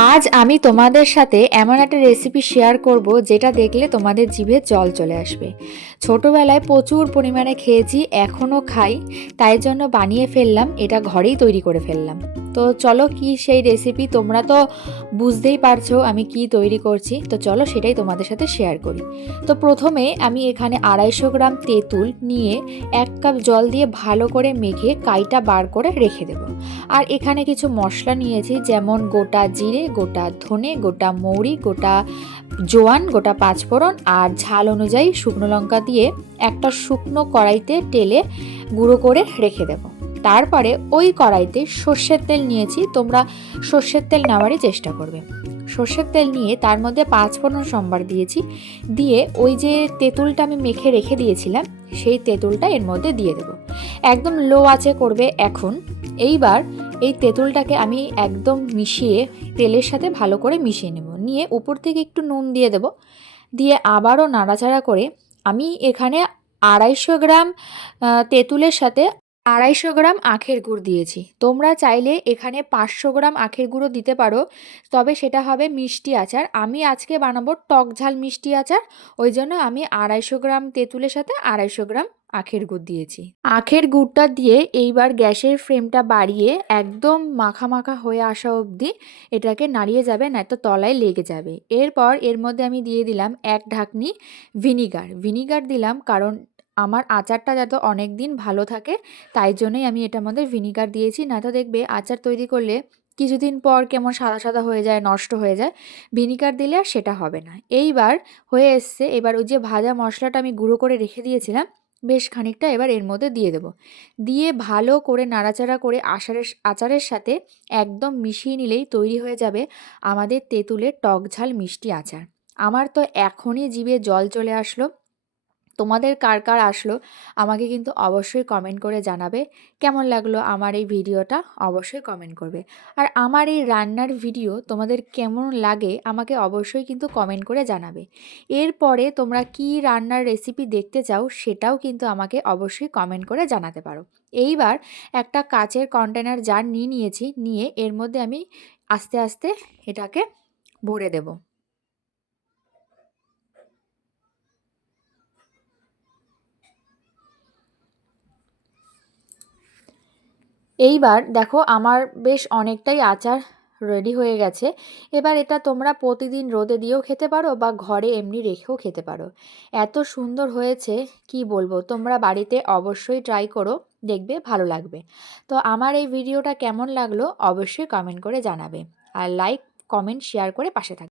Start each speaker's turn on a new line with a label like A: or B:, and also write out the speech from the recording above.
A: আজ আমি তোমাদের সাথে এমন একটা রেসিপি শেয়ার করব যেটা দেখলে তোমাদের জিভে জল চলে আসবে। ছোটোবেলায় প্রচুর পরিমাণে খেয়েছি, এখনও খাই, তাই জন্য বানিয়ে ফেললাম, এটা ঘরেই তৈরি করে ফেললাম। তো চলো কি সেই রেসিপি তোমরা তো বুঝতেই পারছ আমি কি তৈরি করছি। তো চলো সেটাই তোমাদের সাথে শেয়ার করি। তো প্রথমে আমি এখানে আড়াইশো গ্রাম তেঁতুল নিয়ে এক কাপ জল দিয়ে ভালো করে মেখে কাইটা বার করে রেখে দেবো। আর এখানে কিছু মশলা নিয়েছি, যেমন গোটা জিরে, গোটা ধনে, গোটা মৌরি, গোটা জোয়ান, গোটা পাঁচফোড়ন আর ঝাল অনুযায়ী শুকনো লঙ্কা দিয়ে একটা শুকনো কড়াইতে টেলে গুঁড়ো করে রেখে দেব। তারপরে ওই কড়াইতে সর্ষের তেল নিয়েছি, তোমরা সর্ষের তেল নেওয়ারই চেষ্টা করবে। সর্ষের তেল নিয়ে তার মধ্যে পাঁচফোড়ন সম্বার দিয়েছি, দিয়ে ওই যে তেঁতুলটা আমি মেখে রেখে দিয়েছিলাম, সেই তেঁতুলটা এর মধ্যে দিয়ে দেবো। একদম লো আঁচে করবে এখন। এইবার এই তেঁতুলটাকে আমি একদম মিশিয়ে তেলের সাথে ভালো করে মিশিয়ে নেব। নিয়ে উপর থেকে একটু নুন দিয়ে দেব। দিয়ে আবারও নাড়াচাড়া করে আমি এখানে আড়াইশো গ্রাম তেঁতুলের সাথে আড়াইশো গ্রাম আখের গুড় দিয়েছি। তোমরা চাইলে এখানে পাঁচশো গ্রাম আখের গুঁড়ো দিতে পারো, তবে সেটা হবে মিষ্টি আচার। আমি আজকে বানাবো টক ঝাল মিষ্টি আচার, ওই জন্য আমি আড়াইশো গ্রাম তেঁতুলের সাথে আড়াইশো গ্রাম আখের গুড় দিয়েছি। আখের গুড়টা দিয়ে এইবার গ্যাসের ফ্লেমটা বাড়িয়ে একদম মাখা মাখা হয়ে আসা অবধি এটাকে নাড়িয়ে যাবে, নয়তো তলায় লেগে যাবে। এরপর এর মধ্যে আমি দিয়ে দিলাম এক ঢাকনি ভিনিগার। ভিনিগার দিলাম কারণ আমার আচারটা যাতে অনেক দিন ভালো থাকে, তাই জন্যই আমি এটার মধ্যে ভিনিগার দিয়েছি। না তো দেখবে আচার তৈরি করলে কিছুদিন পর কেমন সাদা সাদা হয়ে যায়, নষ্ট হয়ে যায়, ভিনিগার দিলে আর সেটা হবে না। এইবার হয়ে এসছে, এবার ওই যে ভাজা মশলাটা আমি গুঁড়ো করে রেখে দিয়েছিলাম, বেশ খানিকটা এবার এর মধ্যে দিয়ে দেবো। দিয়ে ভালো করে নাড়াচাড়া করে আচারের আচারের সাথে একদম মিশিয়ে নিলেই তৈরি হয়ে যাবে আমাদের তেঁতুলের টক ঝাল মিষ্টি আচার। আমার তো এখনই জিভে জল চলে আসলো। তোমাদের কার কার আসলো আমাকে কিন্তু অবশ্যই কমেন্ট করে জানাবে। কেমন লাগল আমার এই ভিডিওটা অবশ্যই কমেন্ট করবে। আর আমার এই রান্নার ভিডিও তোমাদের কেমন লাগে আমাকে অবশ্যই কিন্তু কমেন্ট করে জানাবে। এরপরে তোমরা কি রান্নার রেসিপি দেখতে চাও সেটাও কিন্তু আমাকে অবশ্যই কমেন্ট করে জানাতে পারো। এইবার একটা কাচের কন্টেনার জার নিয়ে নিয়েছি, নিয়ে এর মধ্যে আমি আস্তে আস্তে এটাকে ভরে দেবো। এইবার দেখো আমার বেশ অনেকটাই আচার রেডি হয়ে গেছে। এবার এটা তোমরা প্রতিদিন রোদে দিয়েও খেতে পারো বা ঘরে এমনি রেখেও খেতে পারো। এত সুন্দর হয়েছে, কি বলব? তোমরা বাড়িতে অবশ্যই ট্রাই করো, দেখবে ভালো লাগবে। তো আমার এই ভিডিওটা কেমন লাগল অবশ্যই কমেন্ট করে জানাবে। আর লাইক কমেন্ট শেয়ার করে পাশে থাকবে